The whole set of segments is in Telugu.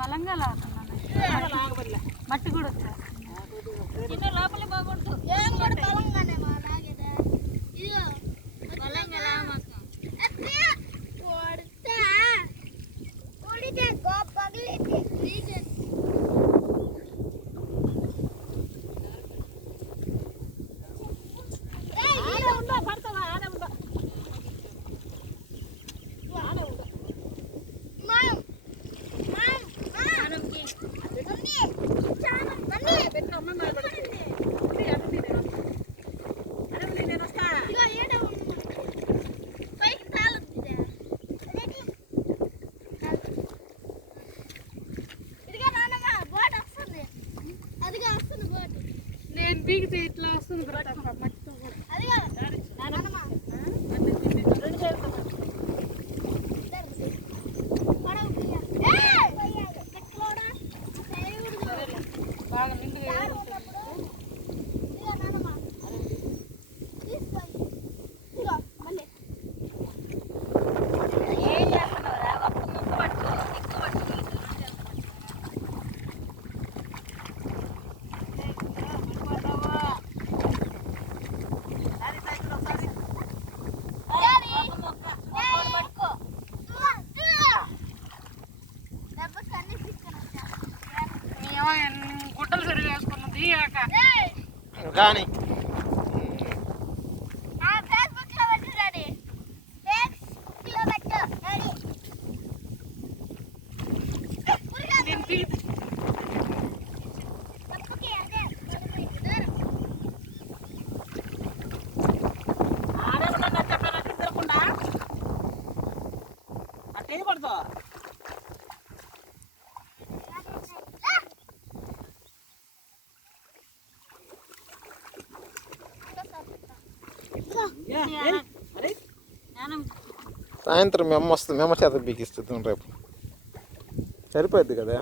బలంగా లాగుతున్నాను. మట్టి కూడా వచ్చేస్తుంది. లోపల బాగుంటుంది. నేను పీకితే ఇట్లా వస్తుంది మట్టితో బాగా నిండుగా గుట్టలు సరిగా వేసుకున్నది కానీ సాయంత్రం మేము వస్తుంది, మేము చేత బీకిస్తుంది రేపు సరిపోద్ది కదా.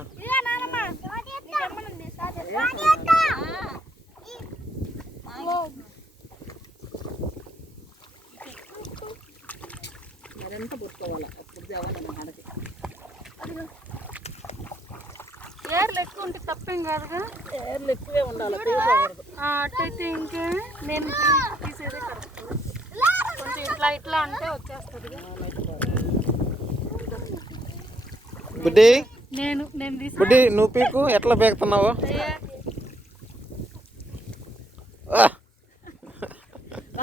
ఏర్లు ఎక్కువ ఉంటే తప్పేం కాదుగా. ఏర్లు ఎక్కువే ఉండాలి. అట్టయితే ఇంకే నేను తీసేదే కరెక్ట్. కొంచెం ఇట్లా ఇట్లా అంటే వచ్చేస్తుంది. బుడ్డి నేను బుడ్డి నువ్వు పీకు ఎట్లా పీకుతున్నావు?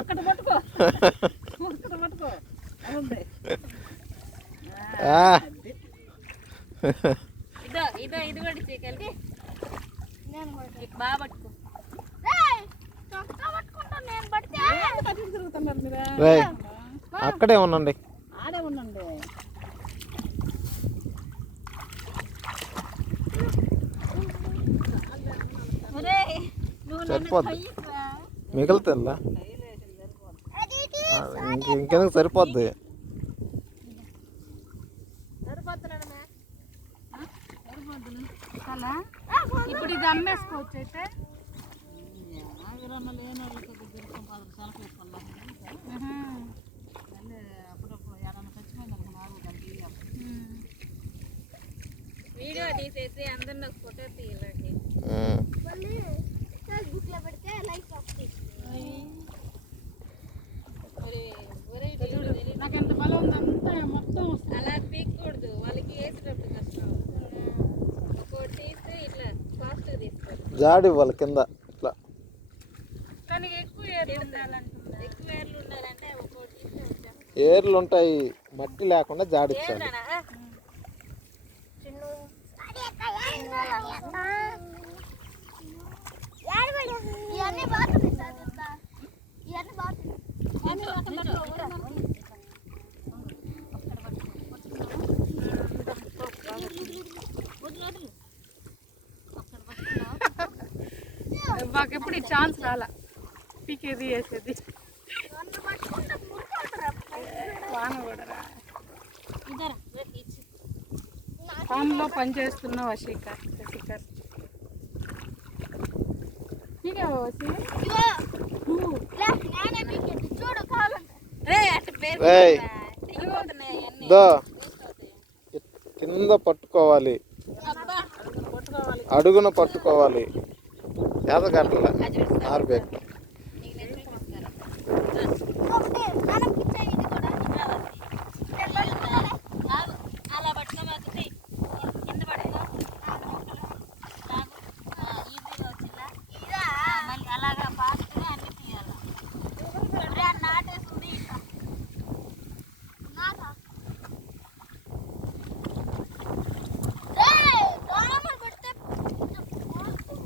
ఒక్కటి పట్టుకో ఒక్కటి పట్టుకో ఇది కూడా చేయగలిగి బాగా పట్టుకో. అక్కడే ఉండండి. ఆడే ఉండండి. సరిపోద్ది, మిగులుతుందా ఇంకెందుకు సరిపోద్ది. ఇప్పుడు ఇది అమ్మేసుకోవచ్చు అయితే. వీడియో తీసేసి అందరు నాకు ఫోటో తీయాలండి. నాకు ఎంత బలం ఉందంతా మొత్తం అలా తీయకూడదు, వాళ్ళకి వేసేటప్పుడు కష్టం. ఒక్కోటి తీస్తే ఇట్లా ఫాస్ట్ తీస్తారు. జాడి ఇవ్వాలి కింద ఇట్లా. కానీ ఎక్కువ ఏర్లు ఉండాలంటున్నా. ఎక్కువ ఏర్లు ఉండాలంటే ఒక్కోటి తీస్తే వచ్చేస్తాయి. ఏర్లు ఉంటాయి, మట్టి లేకుండా జాడిచ్చాలి. మాకు ఎప్పుడు ఈ ఛాన్స్ రాలా పీకేది వేసేది. వాన కూడా రా. ఫామ్లో పనిచేస్తున్న వశీకర్ కింద పట్టుకోవాలి. పట్టుకోవాలి. అడుగున పట్టుకోవాలి. చేత కట్టలే ఆరిపోయాక